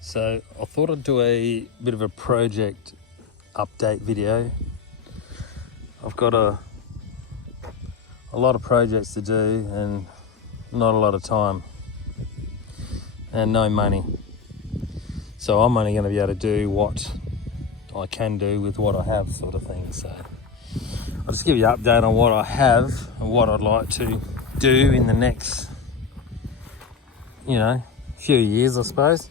So I thought I'd do a bit of a project update video. I've got a lot of projects to do and not a lot of time and no money. So I'm only going to be able to do what I can do with what I have, sort of thing. So I'll just give you an update on what I have and what I'd like to do in the next, few years, I suppose.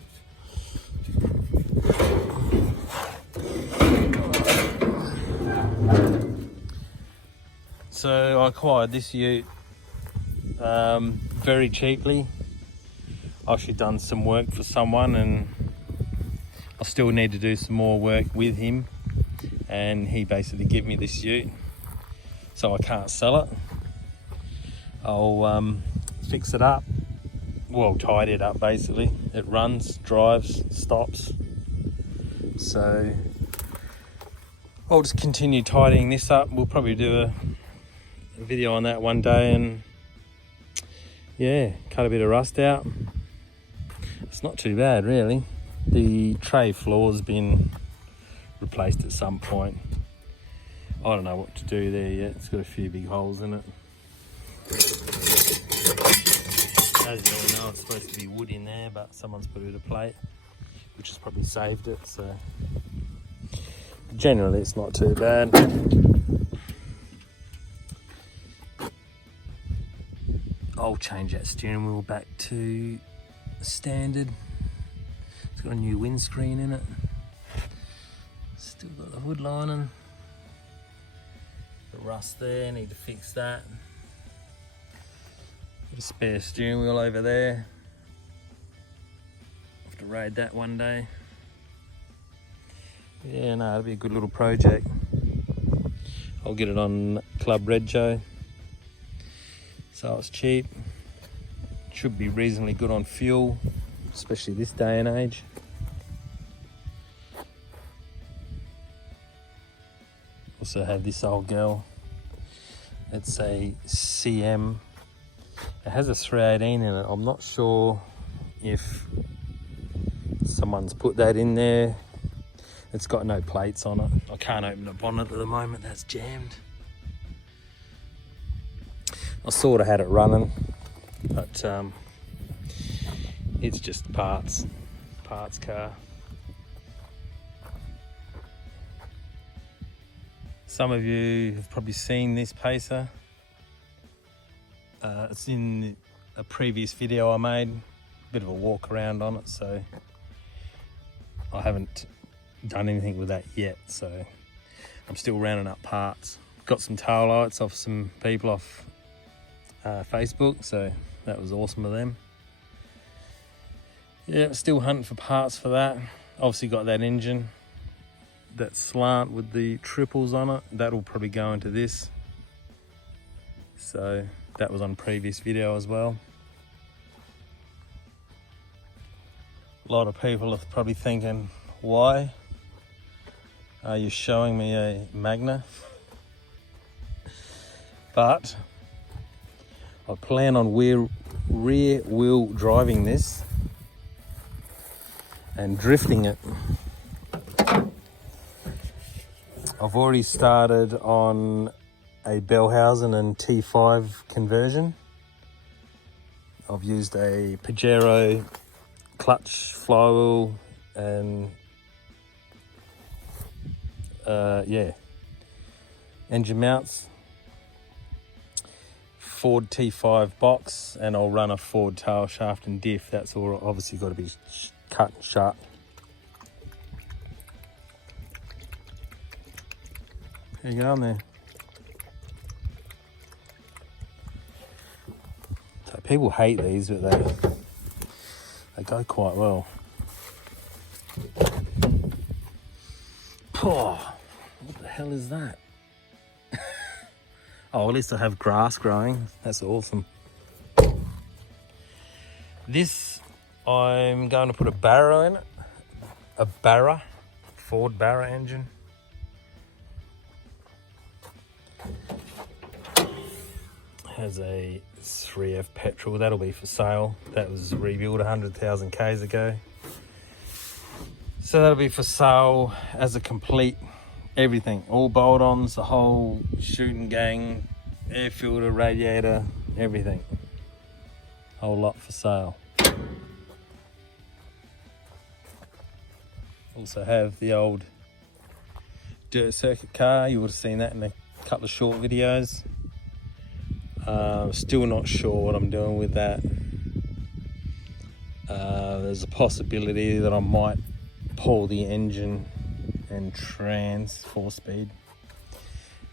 So I acquired this ute very cheaply. I actually done some work for someone and I still need to do some more work with him, and he basically gave me this ute, so I can't sell it. I'll fix it up, well, tidy it up basically. It runs, drives, stops. So I'll just continue tidying this up. We'll probably do a video on that one day and cut a bit of rust out. It's not too bad really. The tray floor's been replaced at some point. I don't know what to do there yet. It's got a few big holes in it. As you all know, it's supposed to be wood in there, but someone's put it a plate, which has probably saved it. So generally it's not too bad. I'll change that steering wheel back to standard. It's got a new windscreen in it. Still got the hood lining. The rust there, need to fix that. Got a spare steering wheel over there. Have to raid that one day. Yeah, no, it'll be a good little project. I'll get it on Club Red Joe. So it's cheap. Should be reasonably good on fuel, especially this day and age. Also have this old girl. It's a CM. It has a 318 in it. I'm not sure if someone's put that in there. It's got no plates on it. I can't open the bonnet at the moment, that's jammed. I sort of had it running, but it's just parts car. Some of you have probably seen this pacer. It's in a previous video I made, a bit of a walk around on it, so I haven't done anything with that yet, so I'm still rounding up parts. Got some tail lights off some people off Facebook, so that was awesome of them. Yeah, still hunting for parts for that. Obviously got that engine, that slant with the triples on it. That'll probably go into this. So that was on previous video as well. A lot of people are probably thinking, why are you showing me a Magna? But I plan on rear wheel driving this and drifting it. I've already started on a Bellhausen and T5 conversion. I've used a Pajero clutch, flywheel, and engine mounts. Ford T5 box, and I'll run a Ford tail shaft and diff. That's all obviously got to be cut and shut. How you going there? So people hate these, but they go quite well. Oh, what the hell is that? Oh, at least I have grass growing. That's awesome. This, I'm going to put a Barra in it. A Barra, Ford Barra engine. Has a 3F petrol. That'll be for sale. That was rebuilt 100,000 Ks ago. So that'll be for sale as a complete everything, all bolt-ons, the whole shooting gang, air filter, radiator, everything, whole lot for sale. Also have the old dirt circuit car. You would have seen that in a couple of short videos. Still not sure what I'm doing with that. There's a possibility that I might pull the engine and trans 4-speed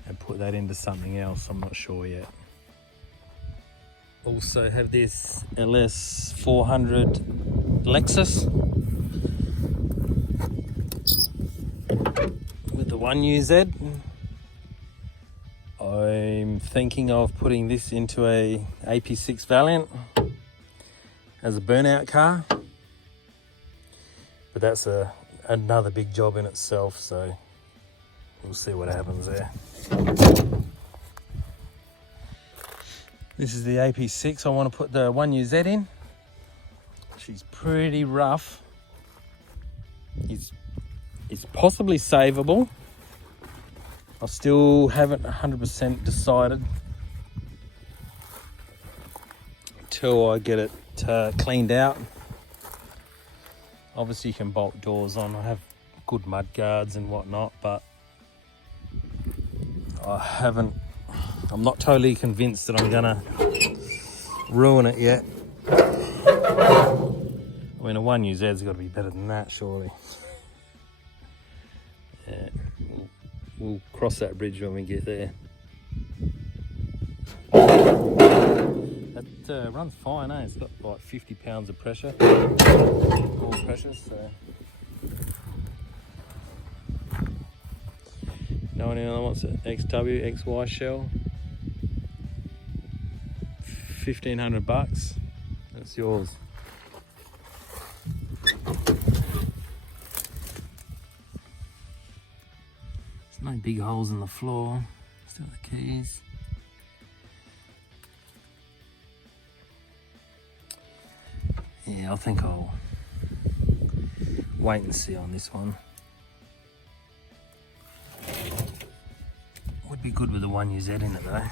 and put that into something else. I'm not sure yet. Also have this LS 400 Lexus with the 1UZ. I'm thinking of putting this into a AP6 Valiant as a burnout car, but that's another big job in itself, so we'll see what happens there. This is the AP6 I want to put the 1UZ in. She's pretty rough. It's possibly savable. I still haven't 100% decided until I get it cleaned out. Obviously you can bolt doors on. I have good mud guards and whatnot, but I'm not totally convinced that I'm gonna ruin it yet. I mean, a 1UZ's got to be better than that, surely. Yeah, we'll cross that bridge when we get there. That runs fine, eh? It's got like 50 pounds of pressure, core pressure, so. No one else wants an XW, XY shell. 1,500 bucks. That's yours. There's no big holes in the floor. Still the keys. Yeah, I think I'll wait and see on this one. Would be good with the 1UZ in it though.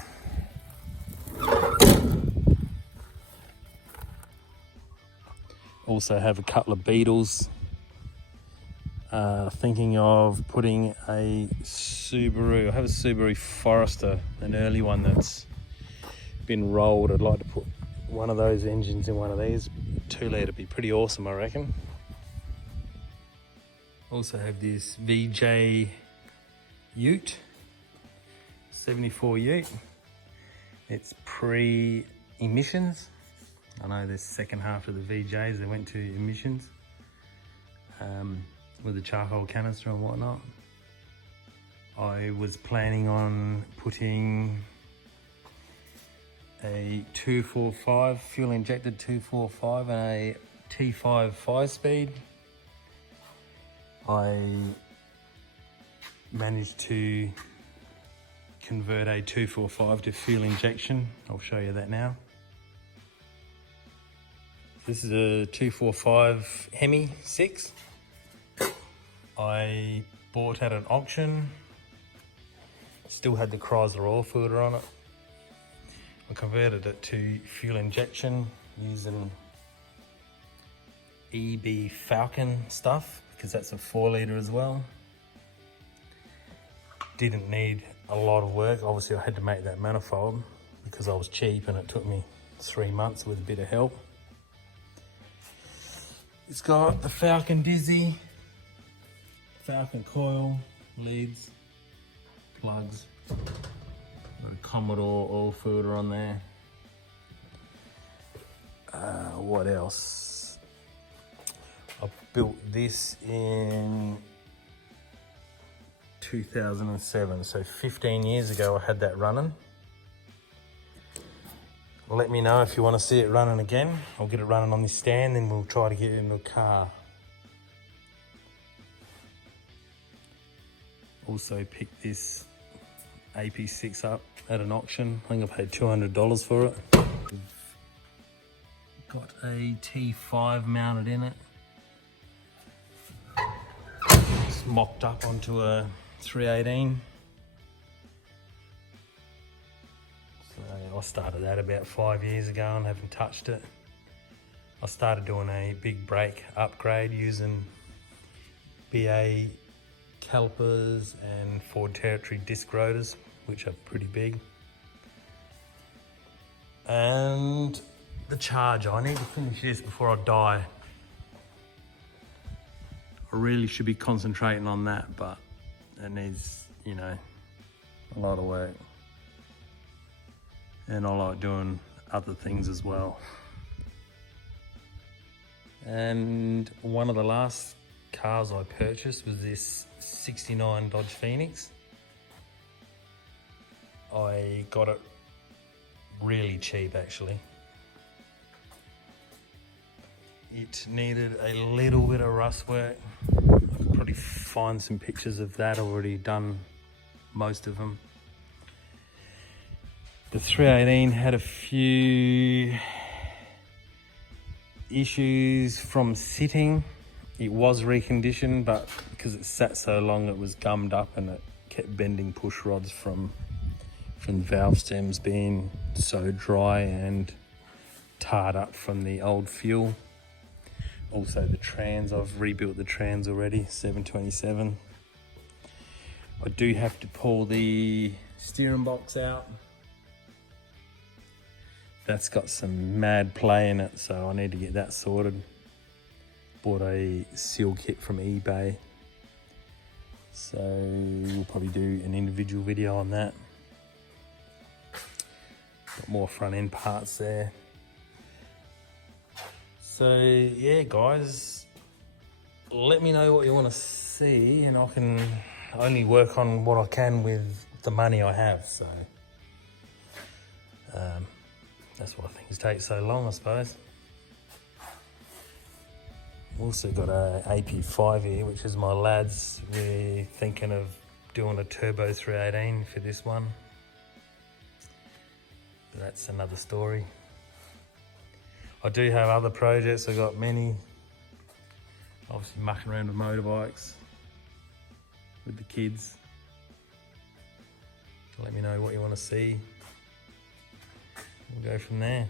Also have a couple of Beetles. Thinking of putting a Subaru. I have a Subaru Forester, an early one that's been rolled. I'd like to put one of those engines in one of these. 2 litre would be pretty awesome, I reckon. Also have this VJ Ute, 74 Ute. It's pre-emissions. I know the second half of the VJs, they went to emissions with the charcoal canister and whatnot. I was planning on putting a 245, fuel injected 245 and a T5 5-speed. I managed to convert a 245 to fuel injection. I'll show you that now. This is a 245 Hemi 6. I bought at an auction. Still had the Chrysler oil filter on it. I converted it to fuel injection using EB Falcon stuff because that's a 4 litre as well. Didn't need a lot of work. Obviously I had to make that manifold because I was cheap and it took me 3 months with a bit of help. It's got the Falcon Dizzy, Falcon coil, leads, plugs, got a Commodore oil filter on there. What else? I built this in 2007, so 15 years ago I had that running. Let me know if you want to see it running again. I'll get it running on this stand, then we'll try to get it into a car. Also picked this AP6 up at an auction. I think I paid $200 for it. Got a T5 mounted in it. mocked up onto a 318. So I started that about 5 years ago and haven't touched it. I started doing a big brake upgrade using BA calipers and Ford Territory disc rotors, which are pretty big. And the charger, I need to finish this before I die. I really should be concentrating on that, but it needs, you know, a lot of work. And I like doing other things as well. And one of the last cars I purchased was this 69 Dodge Phoenix. I got it really cheap actually. It needed a little bit of rust work. I could probably find some pictures of that, already done most of them. The 318 had a few issues from sitting. It was reconditioned, but because it sat so long it was gummed up and it kept bending push rods from the valve stems being so dry and tarred up from the old fuel. Also the trans, I've rebuilt the trans already, 727. I do have to pull the steering box out. That's got some mad play in it, so I need to get that sorted. Bought a seal kit from eBay. So we'll probably do an individual video on that. Got more front end parts there. So yeah, guys, let me know what you want to see, and I can only work on what I can with the money I have. So that's why things take so long, I suppose. Also got a AP5 here, which is my lad's. We're thinking of doing a turbo 318 for this one. But that's another story. I do have other projects, I've got many. Obviously mucking around with motorbikes with the kids. Let me know what you want to see. We'll go from there.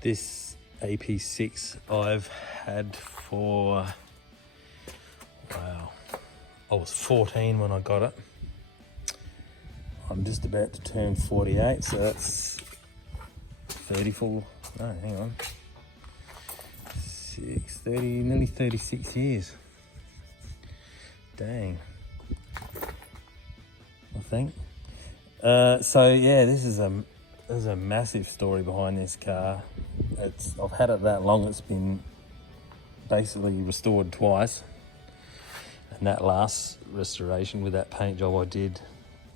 This AP6 I've had for, wow, I was 14 when I got it. I'm just about to turn 48, so that's 34, no, hang on, 30, nearly 36 years. Dang, I think. So yeah, there's a massive story behind this car. I've had it that long, it's been basically restored twice. And that last restoration with that paint job I did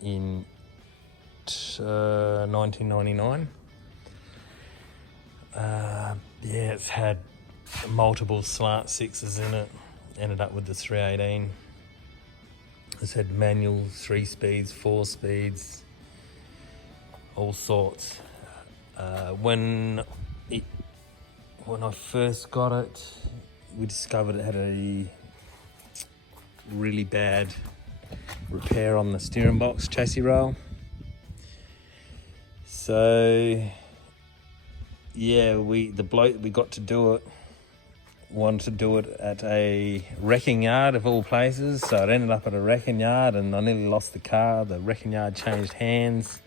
in 1999. Yeah, it's had multiple Slant sixes in it. Ended up with the 318. It's had manual, 3 speeds, 4 speeds, all sorts. When I first got it, we discovered it had a really bad repair on the steering box chassis rail. So yeah, the bloke we got to do it wanted to do it at a wrecking yard of all places, so it ended up at a wrecking yard and I nearly lost the car. The wrecking yard changed hands.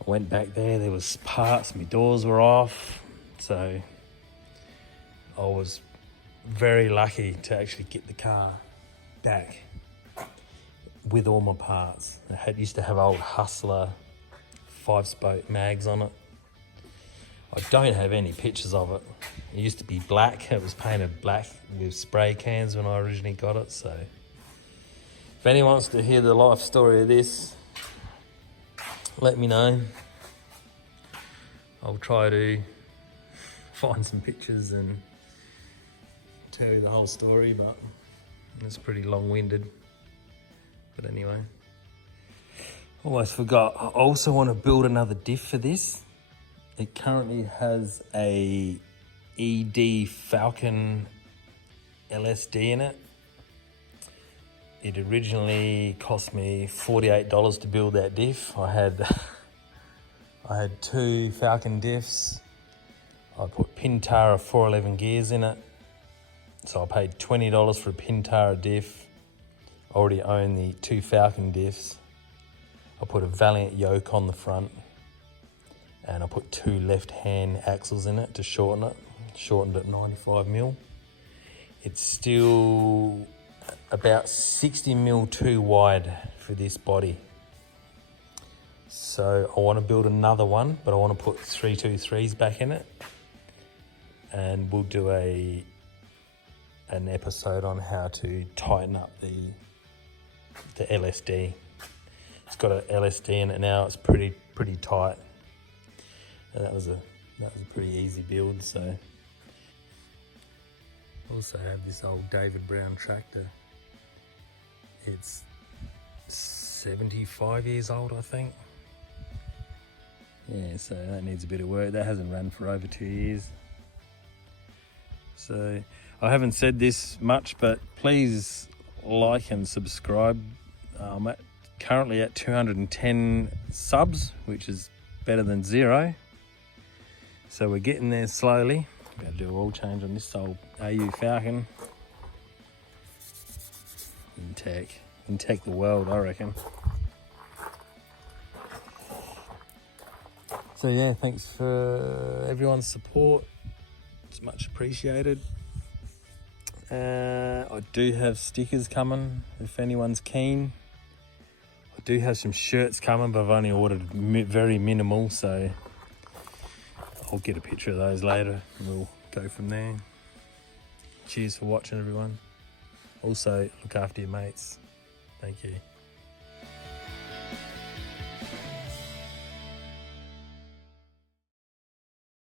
I went back there was parts, my doors were off, so I was very lucky to actually get the car back with all my parts. Used to have old Hustler 5-spoke mags on it. I don't have any pictures of it. It used to be black. It was painted black with spray cans when I originally got it. So if anyone wants to hear the life story of this, let me know. I'll try to find some pictures and tell you the whole story, but it's pretty long-winded. But anyway, almost forgot. I also want to build another diff for this. It currently has a ED Falcon LSD in it. It originally cost me $48 to build that diff. I had 2 Falcon diffs. I put Pintara 411 gears in it. So I paid $20 for a Pintara diff. I already own the 2 Falcon diffs. I put a Valiant yoke on the front, and I put 2 left-hand axles in it to shorten it. Shortened it 95mm. It's still about 60mm too wide for this body. So I want to build another one, but I want to put 323s back in it. And we'll do an episode on how to tighten up the LSD. It's got an LSD in it now. It's pretty tight. And that was a pretty easy build. So also have this old David Brown tractor. It's 75 years old, I think. Yeah, so that needs a bit of work. That hasn't run for over 2 years. So I haven't said this much, but please like and subscribe. I'm currently at 210 subs, which is better than 0. So we're getting there slowly. Got to do an oil change on this old AU Falcon. Intech the world, I reckon. So yeah, thanks for everyone's support. It's much appreciated. I do have stickers coming if anyone's keen. I do have some shirts coming, but I've only ordered very minimal, so I'll get a picture of those later and we'll go from there. Cheers for watching, everyone. Also, look after your mates. Thank you.